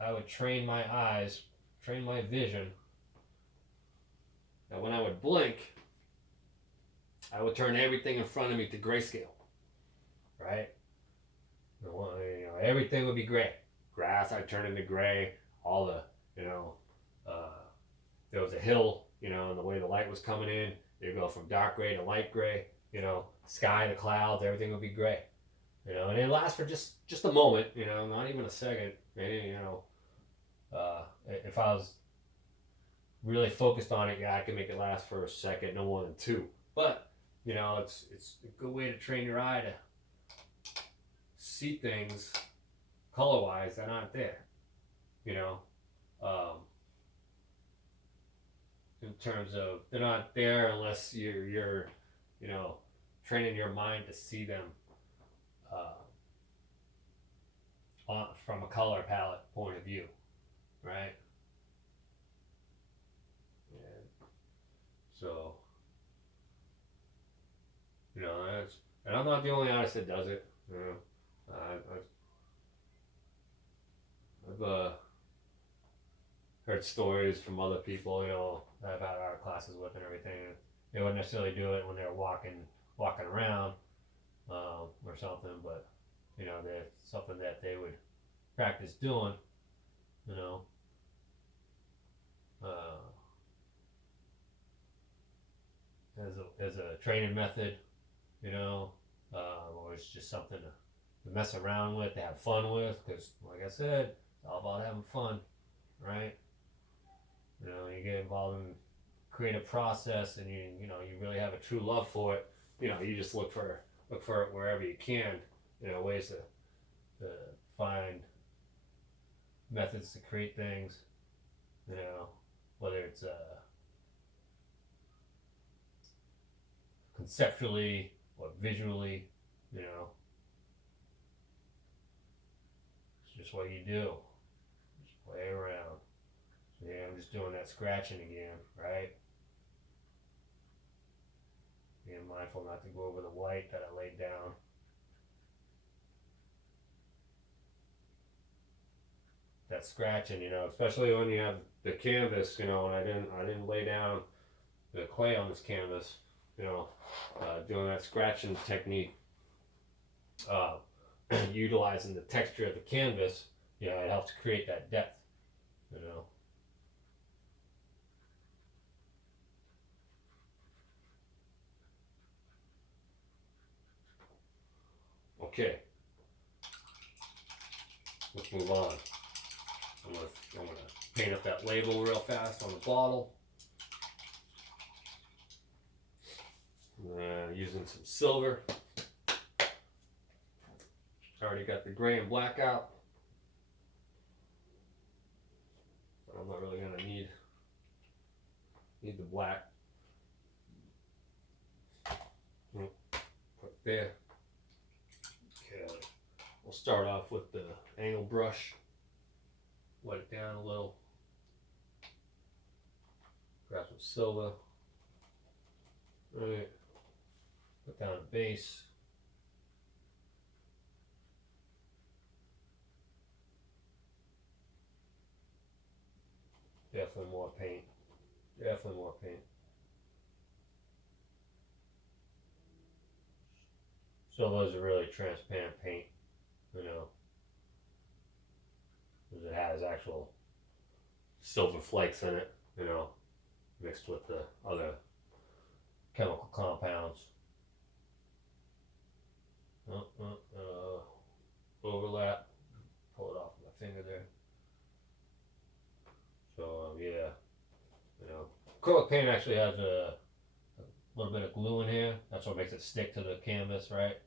I would train my eyes, train my vision. That when I would blink, I would turn everything in front of me to grayscale, right? Everything would be gray. Grass, I'd turn into gray. All the, you know, uh, there was a hill, and the way the light was coming in, it'd go from dark gray to light gray. Sky, the clouds, everything would be gray. And it lasts for just a moment. Not even a second. Maybe, if I was really focused on it, yeah, I can make it last for a second, no more than two. But it's a good way to train your eye to see things color wise that aren't there. You know, um, in terms of they're not there unless you're training your mind to see them from a color palette point of view, right? And so that's and I'm not the only artist that does it. I've heard stories from other people, that I've had art classes with and everything. And they wouldn't necessarily do it when they're walking around or something, but that's something that they would practice doing. You know, uh, as a training method. Or it's just something to mess around with, to have fun with, because like I said, it's all about having fun, right? You get involved in creative process, and you really have a true love for it. You just look for it wherever you can. Ways to find methods to create things. Whether it's conceptually or visually. It's just what you do. Just play around. So yeah, I'm just doing that scratching again, right? Being mindful not to go over the white that I laid down. That scratching, especially when you have the canvas, and I didn't lay down the clay on this canvas, doing that scratching technique, uh, utilizing the texture of the canvas, it helps create that depth, you know. Okay, let's move on. I'm gonna paint up that label real fast on the bottle. Using some silver. Already got the gray and black out. But I'm not really gonna need the black. Put there. Okay, we'll start off with the angle brush. Wet it down a little. Grab some silver. Alright. Put down a base. Definitely more paint. Definitely more paint. Silver is a really transparent paint, because it has actual silver flakes in it, mixed with the other chemical compounds. Overlap. Pull it off with my finger there. So yeah, acrylic paint actually has a little bit of glue in here. That's what makes it stick to the canvas, right?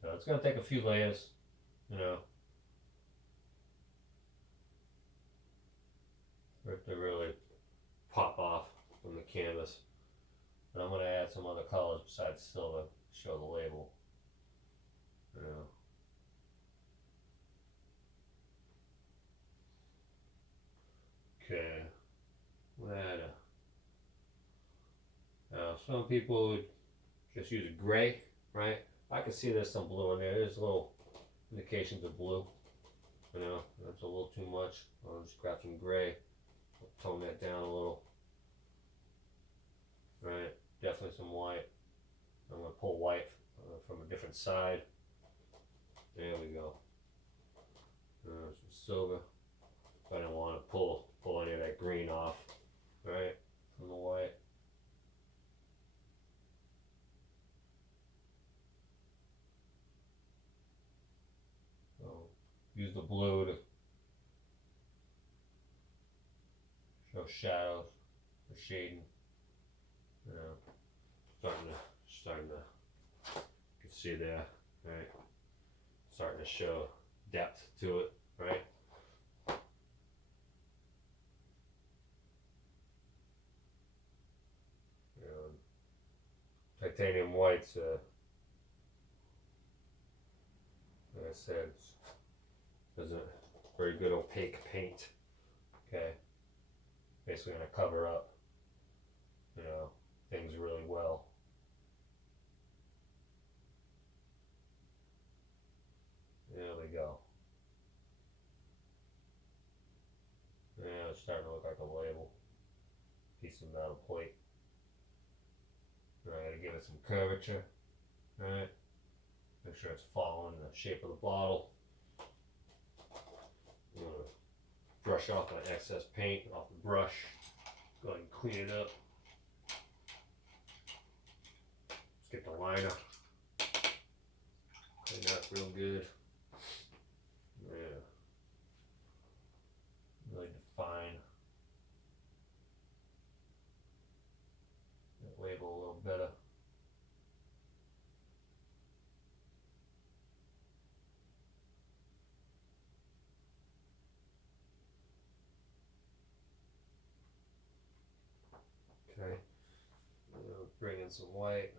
So it's gonna take a few layers, for it to really pop off from the canvas. And I'm gonna add some other colors besides silver to show the label. Okay. We'll add now some people would just use a gray, right? I can see there's some blue in there. There's little indications of blue. You know, that's a little too much. I'll just grab some gray, tone that down a little. Right, definitely some white. I'm gonna pull white from a different side. There we go. Some silver. I don't want to pull any of that green off, right, from the white. So use the blue to show shadows or shading. You know, starting to, you can see there, right? Starting to show depth to it, right? Titanium whites, like I said, is a very good opaque paint. Okay, basically gonna cover up, you know, things really well. There we go. Yeah, it's starting to look like a label. Piece of metal plate. Alright, to give it some curvature. Alright. Make sure it's following the shape of the bottle. I'm gonna brush off my excess paint off the brush. Go ahead and clean it up. Let's get the liner. Clean that real good. Yeah. Really define that label a little better. Okay. Bring in some white.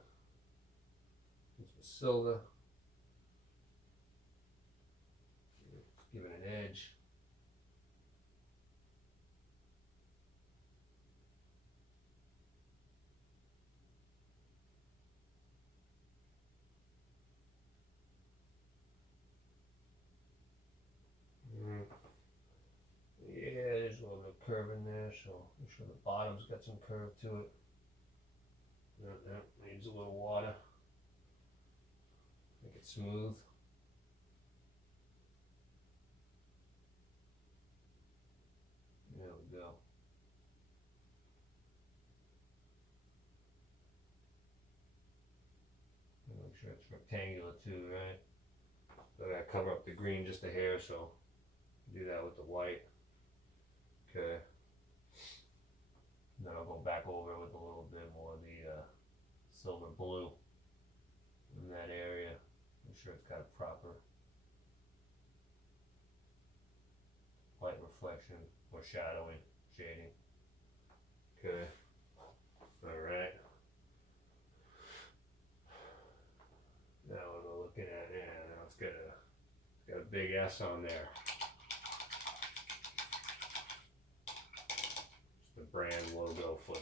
Some silver. Give it an edge. Yeah, there's a little bit of curve in there, so make sure the bottom's got some curve to it. That needs a little water. Make it smooth. There we go. Make sure it's rectangular too, right? So I gotta cover up the green just a hair, so do that with the white. Okay. Then I'll go back over with a little bit more of the silver blue in that area. Make sure it's got a proper light reflection or shadowing, shading. Okay. Alright. Now what we're looking at, now it's got a big S on there. It's the brand logo for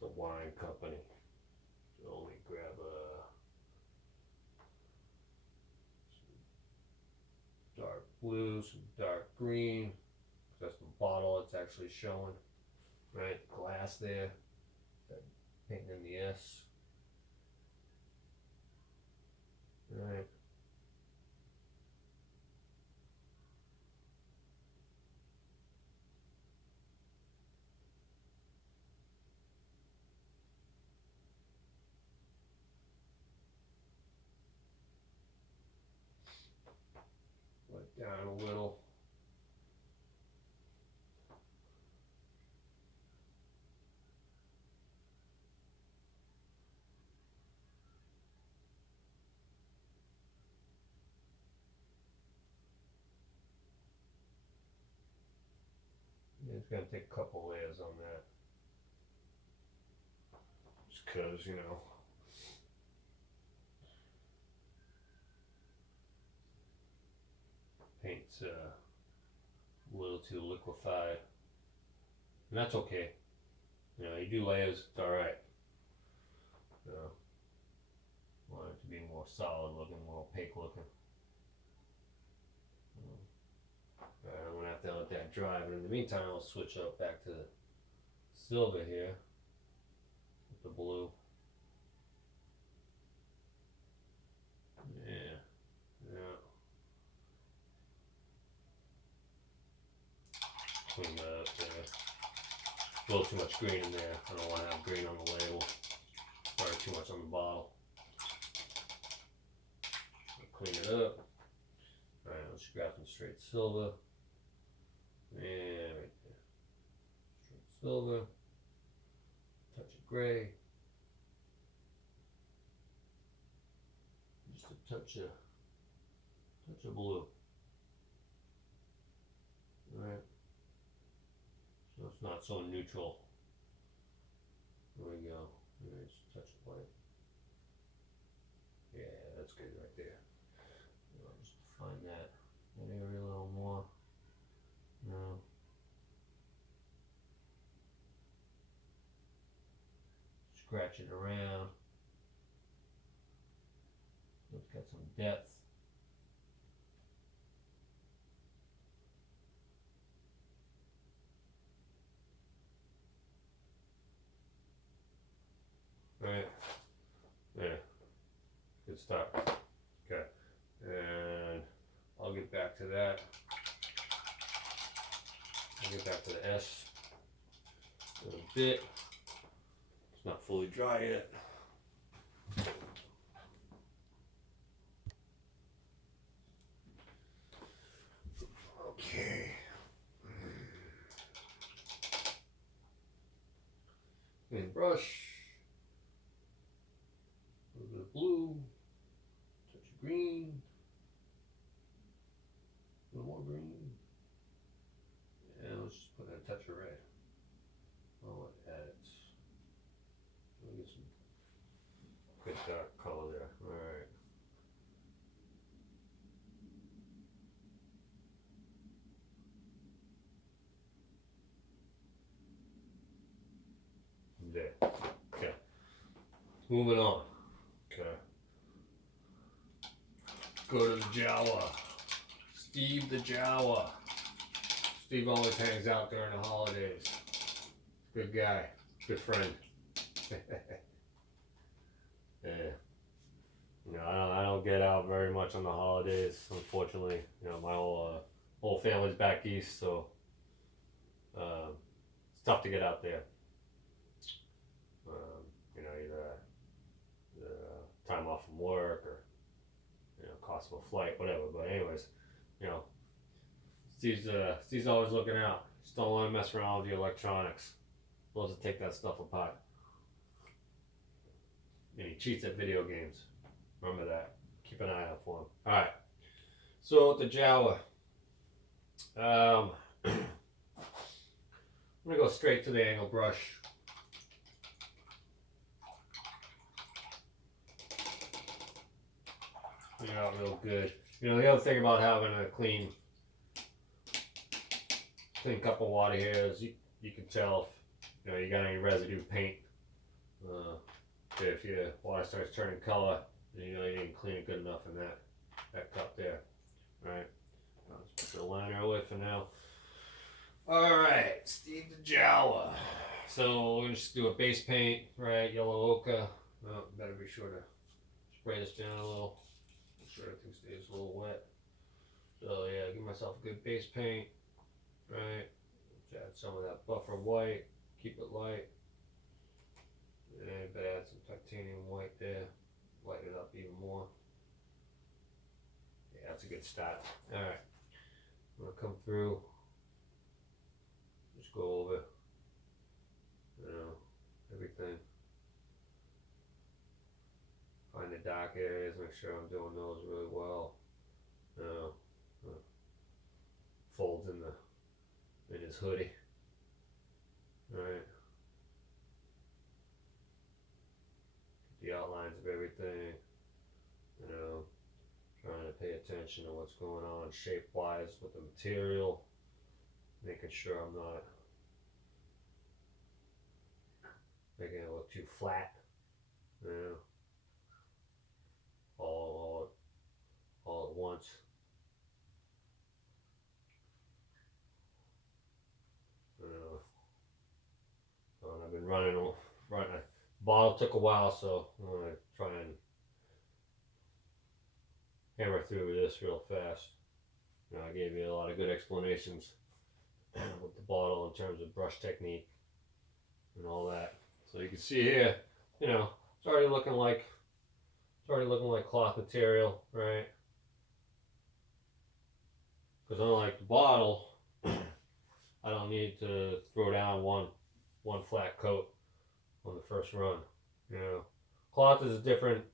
the wine company. So let me grab some dark blue, some dark green. That's the bottle it's actually showing. Right, glass there. Painting in the S. Right. Let down a little. It's gonna take a couple layers on that. Just cause, you know. Paint's a little too liquefied. And that's okay. You know, you do layers, it's alright. You know, want it to be more solid looking, more opaque looking. Alright, I'm gonna have to let that dry, but in the meantime I'll switch up back to the silver here with the blue. Yeah, yeah. Clean that up there. A little too much green in there. I don't want to have green on the label or too much on the bottle. Clean it up. Alright, let's grab some straight silver. Yeah, right there. Straight silver. Touch of gray. Just a touch of blue. Alright. So it's not so neutral. There we go. Alright, just a touch of white. Yeah, that's good right there. I'll just define that area a little more. No. Scratch it around. So it's got some depth. Right. There. Good stuff. Okay. And I'll get back to that. I'll get back to the S in a bit. It's not fully dry yet. Okay. And brush. A little bit of blue. Touch of green. A little more green. And let's just put in a touch of red. I'll add it. We'll get some good dark color there. Alright. There. Okay. Moving on. Okay. Go to the Jawa. Steve the Jawa. Steve always hangs out during the holidays. Good guy. Good friend. Yeah. You know, I don't get out very much on the holidays, unfortunately. You know, my whole family's back east, so it's tough to get out there. You know, either time off from work or, you know, cost of a flight, whatever. But anyways, you know, Steve's always looking out. Just don't want to mess around with the electronics. Loves to take that stuff apart. And he cheats at video games. Remember that. Keep an eye out for him. Alright. So with the Jawa, I'm gonna go straight to the angle brush. Clean it out real good. You know, the other thing about having a clean cup of water here is you can tell if, you know, you got any residue paint. If your water starts turning color, then you know you didn't clean it good enough in that cup there. Alright, let's put the liner away for now. Alright, Steve the Jawa. So we're gonna just do a base paint, right? Yellow ochre. Oh, better be sure to spray this down a little. Make sure everything stays a little wet. So yeah, give myself a good base paint, right? Let's add some of that buffer white, keep it light. And add some titanium white there, light it up even more. Yeah, that's a good start. Alright, I'm gonna come through, just go over, you know, everything. Find the dark areas, make sure I'm doing those really well. You know, folds in his hoodie. Alright. The outlines of everything, you know, trying to pay attention to what's going on shape wise with the material, making sure I'm not making it look too flat. You know, all at once. And I've been running. The bottle took a while, so I'm gonna try and hammer through this real fast. I gave you a lot of good explanations with the bottle in terms of brush technique and all that. So you can see here, it's already looking like cloth material, right? Because unlike the bottle, I don't need to throw down one flat coat on the first run. Cloth is different.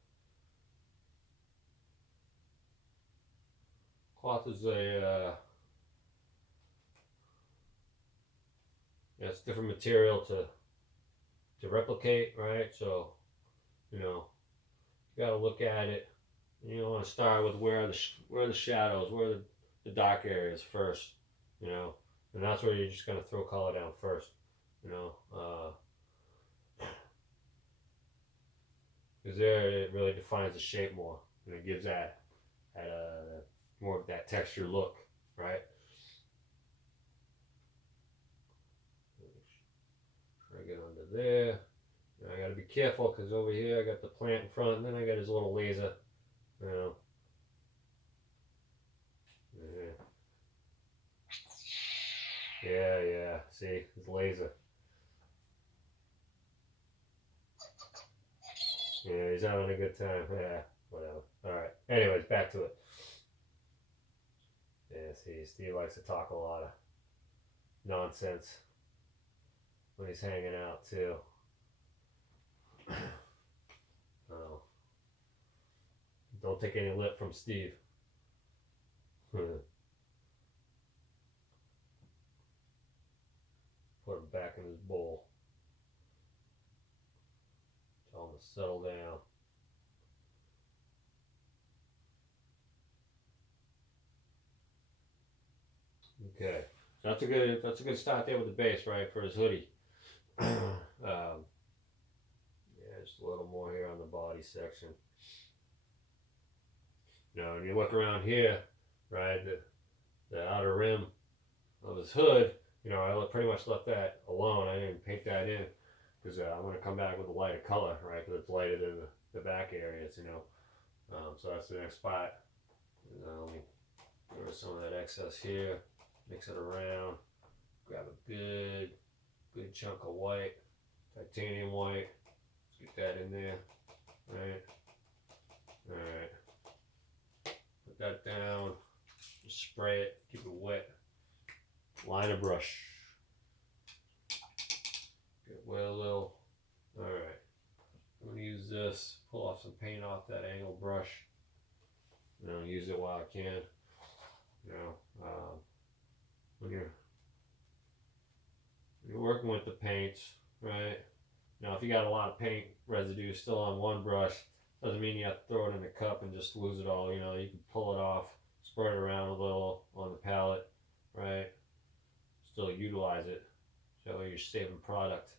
Cloth is it's different material to replicate, right? So you got to look at it. You want to start with where the shadows, where the dark areas first, and that's where you're just gonna throw color down first, because there it really defines the shape more, and it gives that more of that texture look, right? Try to get under there. I got to be careful because over here I got the plant in front, and then I got his little laser, Yeah. Yeah. See, his laser. Yeah, he's having a good time. Yeah, whatever. All right. Anyways, back to it. Yeah, see, Steve likes to talk a lot of nonsense when he's hanging out too. Oh. Don't take any lip from Steve. Put him back in his bowl. Tell him to settle down. Okay, so that's a good start there with the base, right, for his hoodie. Yeah, just a little more here on the body section. When you look around here, right, the outer rim of his hood, I pretty much left that alone. I didn't paint that in because I'm going to come back with a lighter color, right, because it's lighter than the back areas, so that's the next spot. Let me get rid of some of that excess here, mix it around, grab a good chunk of white, titanium white, get that in there, right? All right. Put that down, just spray it, keep it wet. Line a brush. Get wet a little. Alright. I'm going to use this, pull off some paint off that angle brush. Use it while I can. When you're working with the paints, right? If you got a lot of paint residue still on one brush, doesn't mean you have to throw it in a cup and just lose it all. You can pull it off, spread it around a little on the palette, right? Still utilize it. So you're saving product.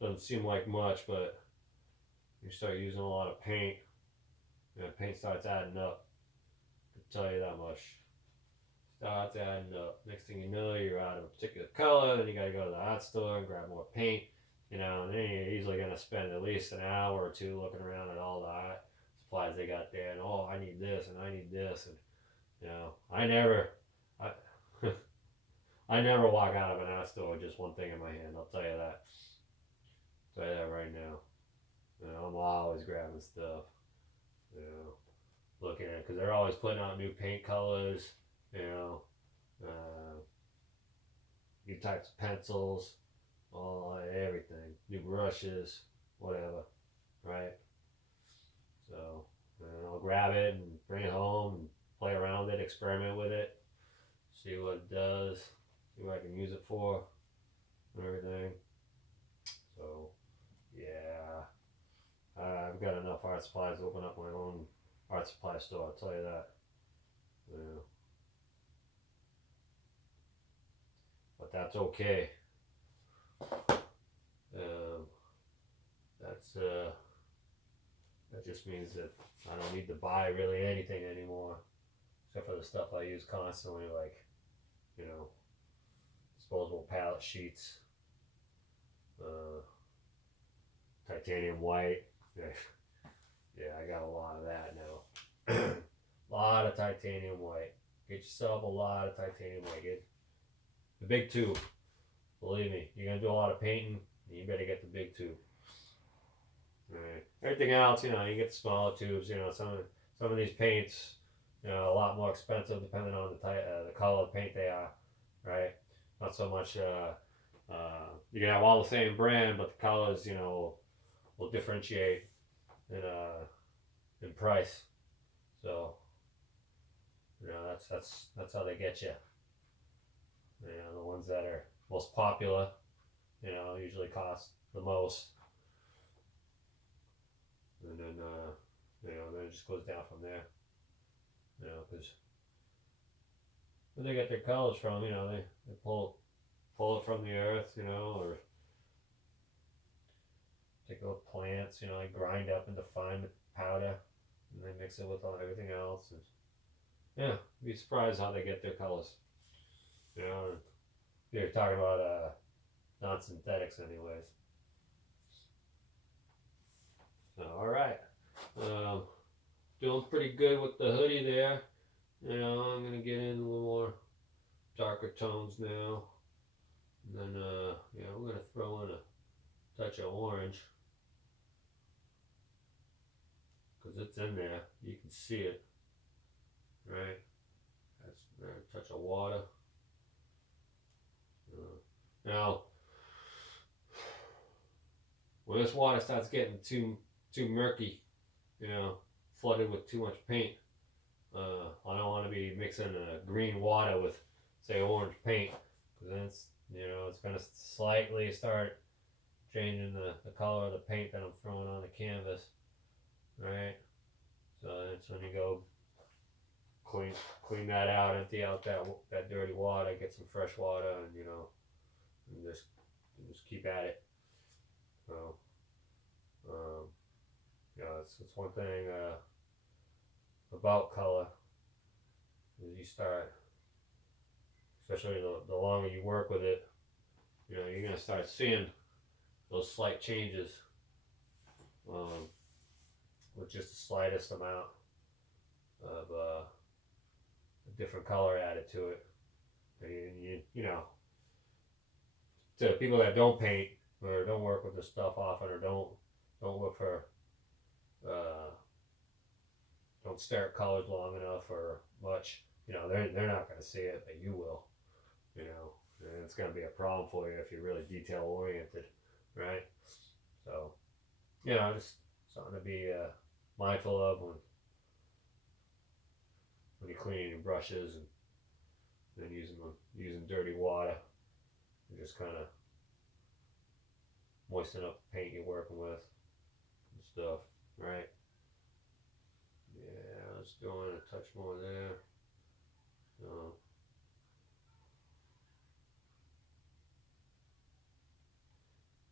Doesn't seem like much, but you start using a lot of paint, paint starts adding up. I can tell you that much. Starts adding up. Next thing you know, you're out of a particular color, then you gotta go to the art store and grab more paint, and then you're easily gonna spend at least an hour or two looking around at all the art supplies they got there, and I need this and I need this, and I never walk out of an art store with just one thing in my hand. I'll tell you that. I'll tell you that right now. I'm always grabbing stuff. Looking at it because they're always putting out new paint colors. New types of pencils, everything, new brushes, whatever, right? So I'll grab it and bring it home and play around with it, experiment with it, see what it does, see what I can use it for, and everything. So yeah, I've got enough art supplies to open up my own art supply store, I'll tell you that. But that's okay. Um, that's that just means that I don't need to buy really anything anymore, except for the stuff I use constantly, like, you know, disposable pallet sheets, uh, titanium white. Yeah, I got a lot of that now. A lot of titanium white. Get yourself a lot of titanium white. Get the big tube. Believe me, you're gonna do a lot of painting. You better get the big tube. Right. Everything else, you know, you get the smaller tubes. You know, some of these paints, you know, a lot more expensive depending on the color of paint they are. Right. Not so much. You can have all the same brand, but the colors, you know, will differentiate in price. So, you know, that's how they get you. You know, the ones that are most popular, you know, usually cost the most, and then you know, then it just goes down from there. You know, because where they get their colors from, you know, they pull it from the earth, you know, or take those plants, you know, they grind up into fine powder, and they mix it with everything else. And yeah, you'd be surprised how they get their colors. You know, you're talking about non-synthetics, anyways. So, all right, um, doing pretty good with the hoodie there. You know, I'm gonna get in a little more darker tones now, and then yeah, we're gonna throw in a touch of orange because it's in there. You can see it, right? That's a touch of water. Now, when this water starts getting too murky, you know, flooded with too much paint, I don't want to be mixing green water with, say, orange paint, because then it's, you know, it's gonna slightly start changing the color of the paint that I'm throwing on the canvas, right? So that's when you go clean that out, empty out that dirty water, get some fresh water, and you know, and just keep at it. So, you know, it's one thing about color is you start, especially the longer you work with it, you know, you're gonna start seeing those slight changes with just the slightest amount of a different color added to it. And you know, to people that don't paint or don't work with this stuff often, or don't look for don't stare at colors long enough or much, you know, they're not going to see it, but you will, you know, and it's going to be a problem for you if you're really detail oriented, right? So, you know, just something to be mindful of when you're cleaning your brushes and then using dirty water, and just kind of moisten up the paint you're working with and stuff, right? Yeah, let's throw in a touch more there. So,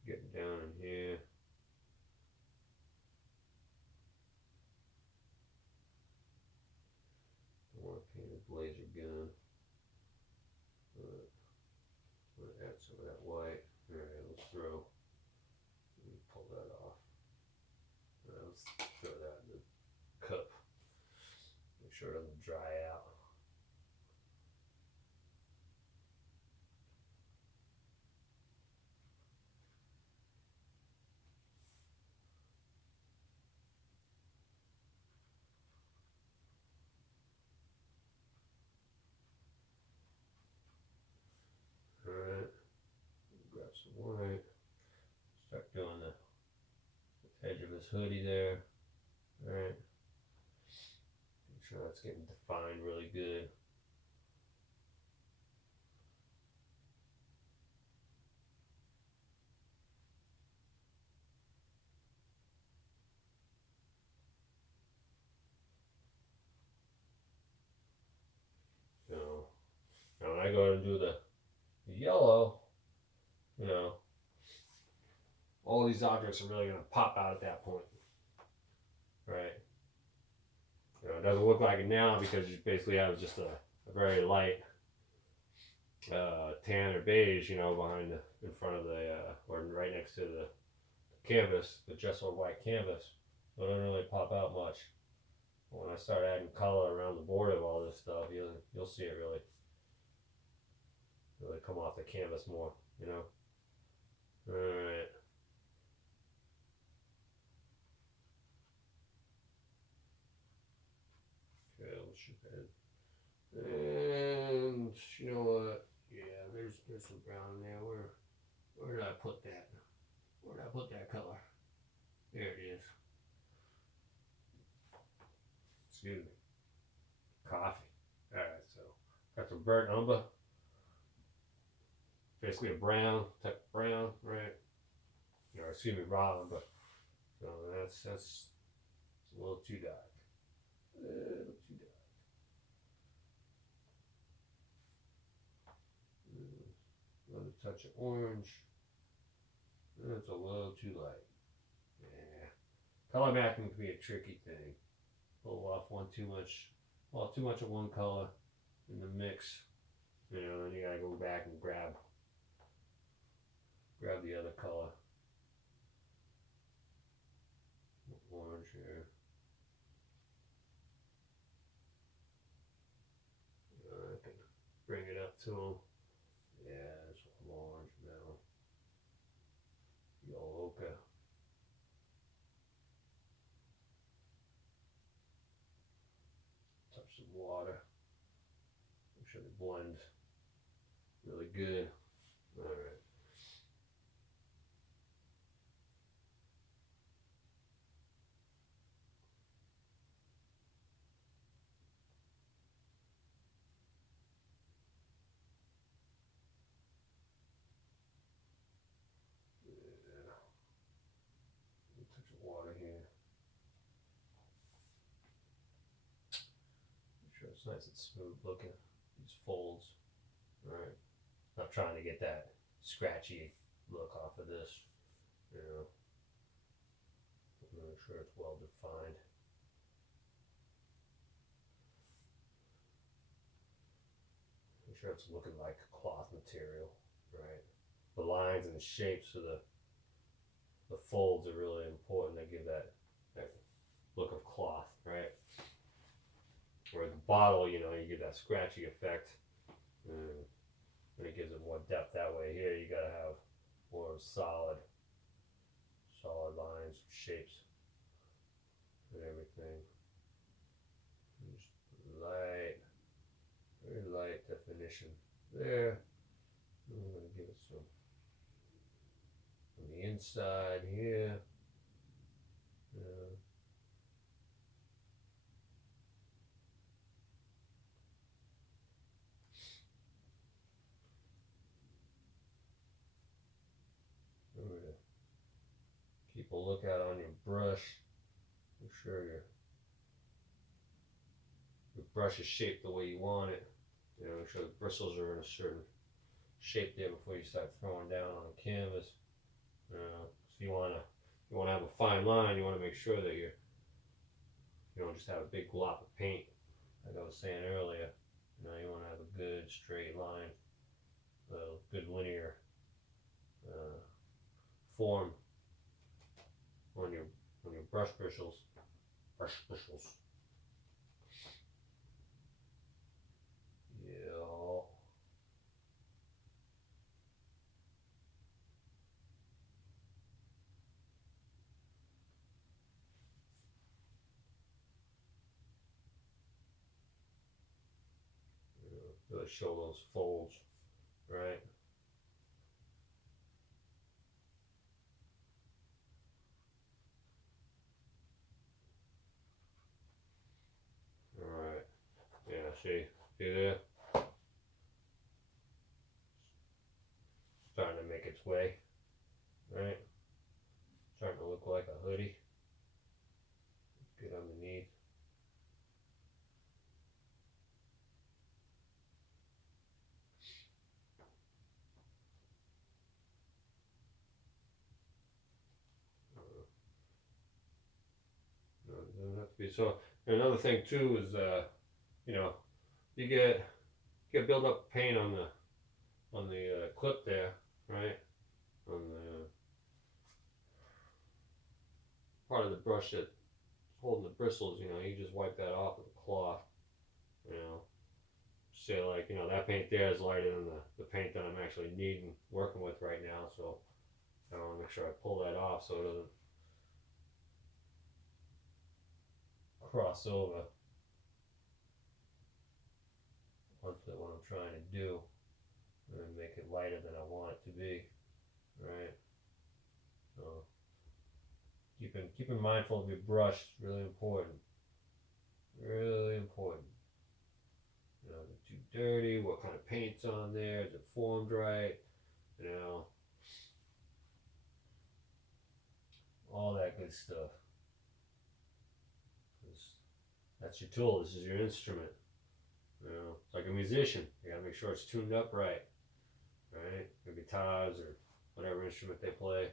getting down in here. I want to paint a blazer gun. But I'm going to add some of that white. Alright, let's throw. Let me pull that off. Let's throw that in the cup. Make sure it doesn't dry out. Alright, grab some white. Start doing the edge of his hoodie there. Alright. Make sure that's getting defined really good. So now when I go to do the The yellow, you know, all these objects are really going to pop out at that point, right? You know, it doesn't look like it now because you basically have just a very light tan or beige, you know, behind in front of the, or right next to the canvas, the gesso white canvas. So it doesn't really pop out much. But when I start adding color around the border of all this stuff, you'll see it really come off the canvas more, you know. All right. Okay, let's shoot that. And you know what? Yeah, there's some brown in there. Where did I put that? Where did I put that color? There it is. Excuse me. Coffee. All right, so got some burnt umber. Basically a brown type of brown, right? Or excuse me, raw umber. So that's a little too dark. A little too dark. Another touch of orange. That's a little too light. Yeah. Color matching can be a tricky thing. Pull off too much of one color in the mix. You know, then you gotta go back and grab the other color. Orange here. I can bring it up to them. Yeah, it's orange now. Yellow ochre. Touch some water. Make sure they blend really good. All right. Touch of water here. Make sure it's nice and smooth looking. These folds. Alright. Not trying to get that scratchy look off of this. You know. Make sure it's well defined. Make sure it's looking like cloth material, right? The lines and the shapes of the folds are really important. They give that look of cloth, right? Where the bottle, you know, you get that scratchy effect, and it gives it more depth that way. Here, you gotta have more solid lines, shapes, and everything. Just light, very light definition there. I'm gonna give it some on the inside here. Remember to keep a lookout on your brush. Make sure your brush is shaped the way you want it. You know, make sure the bristles are in a certain shape there before you start throwing down on the canvas. So you wanna have a fine line. You wanna make sure that you don't just have a big glop of paint, like I was saying earlier. You know, you wanna have a good straight line, a good linear form on your brush bristles. Yeah. Really show those folds, right? All right. Yeah. See there? Starting to make its way, right? Starting to look like a hoodie. Get underneath. to be. So another thing too is, you know, you get build up paint on the clip there, right? On the part of the brush that's holding the bristles, you just wipe that off with a cloth, you know. Say like, that paint there is lighter than the paint that I'm actually needing working with right now, so I want to make sure I pull that off so it doesn't cross over onto what I'm trying to do and make it lighter than I want it to be, right? So keeping mindful of your brush is really important. Really important. Is it too dirty? What kind of paint's on there? Is it formed right? All that good stuff. That's your tool. This is your instrument. It's like a musician. You gotta make sure it's tuned up right. Right? The guitars or whatever instrument they play.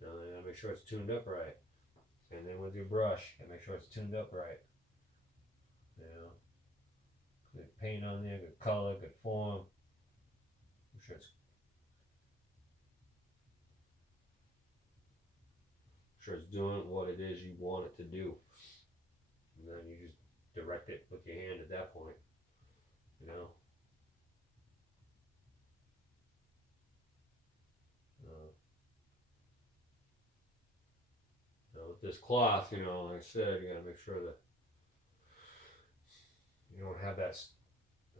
They gotta make sure it's tuned up right. Same thing with your brush. You gotta make sure it's tuned up right. Good paint on there, good color, good form. Make sure it's doing what it is you want it to do. And then you just direct it with your hand at that point. With this cloth, like I said, you gotta make sure that you don't have that.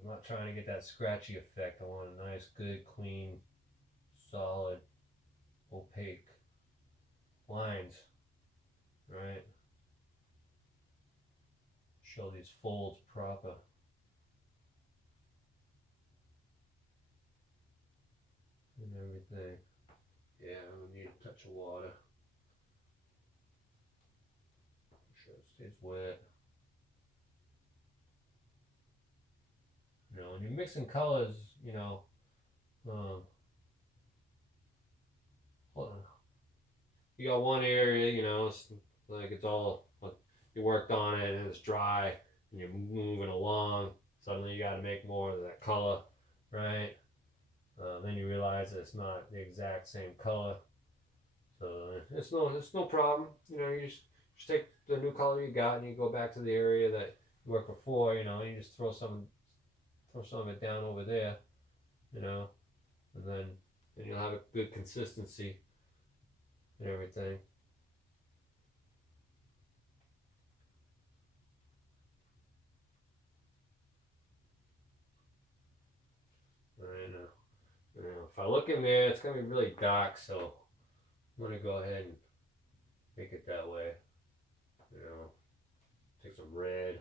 I'm not trying to get that scratchy effect. I want a nice, good, clean, solid, opaque lines, right? Show these folds proper. And everything. Yeah, we need a touch of water. Make sure it stays wet. When you're mixing colors, you got one area, it's like it's all like you worked on it and it's dry and you're moving along. Suddenly you got to make more of that color, right? Then you realize that it's not the exact same color. So it's no problem. You just take the new color you got and you go back to the area that you worked before. You just throw some of it down over there, and then you'll have a good consistency and everything. If I look in there, it's gonna be really dark, so I'm gonna go ahead and make it that way. Take some red,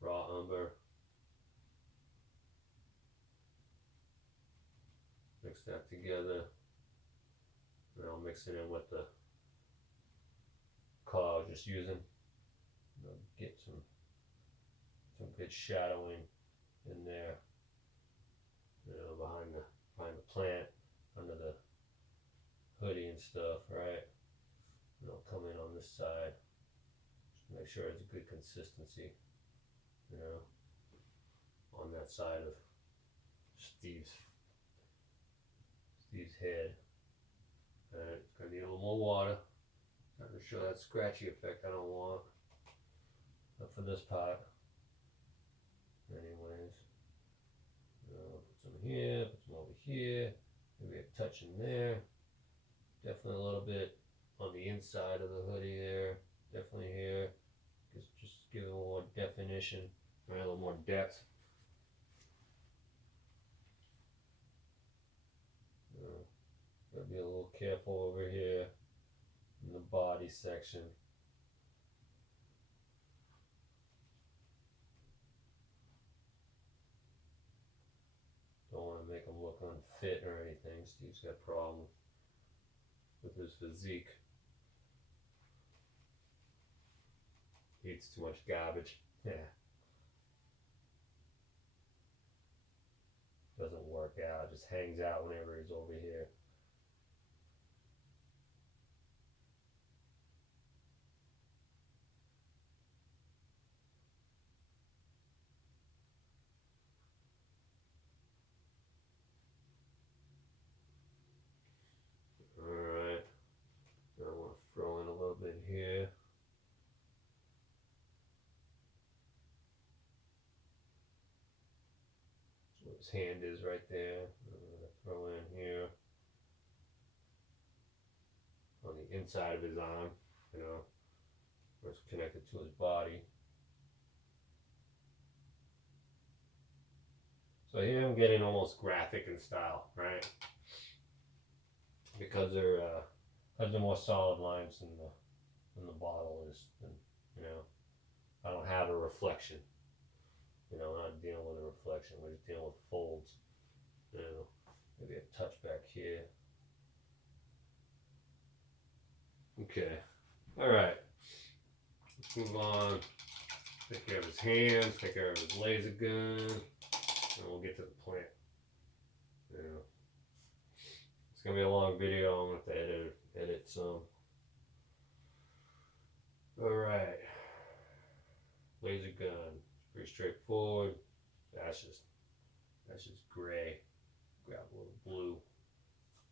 raw umber, mix that together, and I'll mix it in with the color I was just using. Get some good shadowing in there, behind the plant, under the hoodie and stuff, right? And I'll come in on this side, just make sure it's a good consistency, on that side of Steve's head. Alright, it's gonna need a little more water. Not to show that scratchy effect I don't want. Not for this part. Anyways. Put some here, put some over here. Maybe a touch in there. Definitely a little bit on the inside of the hoodie there. Definitely here. Just give it a little more definition, right? A little more depth. Gotta be a little careful over here in the body section. Don't want to make him look unfit or anything. Steve's got a problem with his physique. He eats too much garbage. Yeah. Doesn't work out. Just hangs out whenever he's over here. his hand is right there. I'm gonna throw in here on the inside of his arm, you know, where it's connected to his body. So here I'm getting almost graphic in style, right? Because they're more solid lines than the bottle is. And, you know, I don't have a reflection. You know, we're not dealing with a reflection. We're just dealing with folds. You know, maybe a touch back here. Okay. All right. Let's move on. Take care of his hands. Take care of his laser gun. And we'll get to the plant. You know, it's gonna be a long video. I'm gonna have to edit some. All right. Laser gun. Pretty straightforward. That's just gray. Grab a little blue.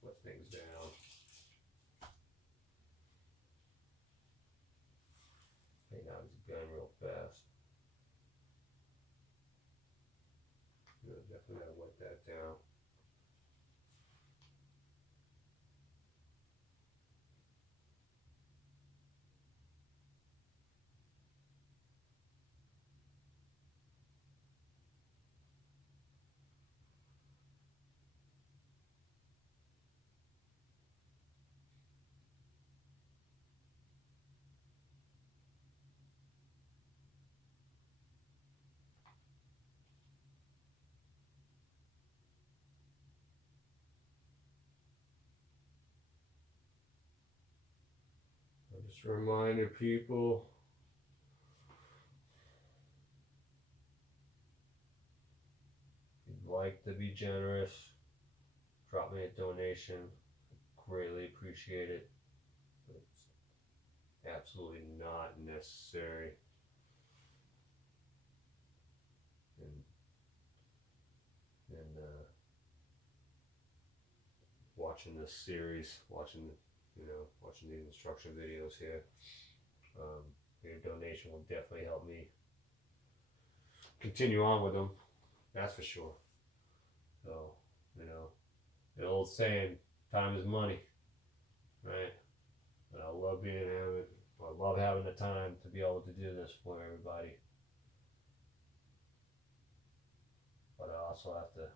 Wet things down. Take out his gun real fast. Definitely gotta wet that down. Just a reminder, people, if you'd like to be generous, drop me a donation. Greatly appreciate it. It's absolutely not necessary. And watching this series, watching these instruction videos here, your donation will definitely help me continue on with them. That's for sure. So, you know, the old saying, time is money, right? And I love having the time to be able to do this for everybody. But I also have to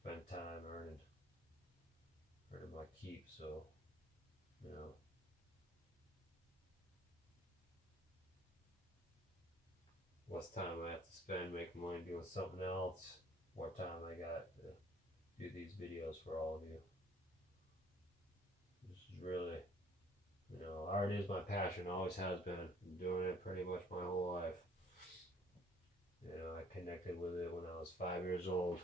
spend time earning my keep, so, you know. Less time I have to spend making money doing something else, more time I got to do these videos for all of you. This is really, you know, art is my passion, always has been. I'm doing it pretty much my whole life. You know, I connected with it when I was 5 years old.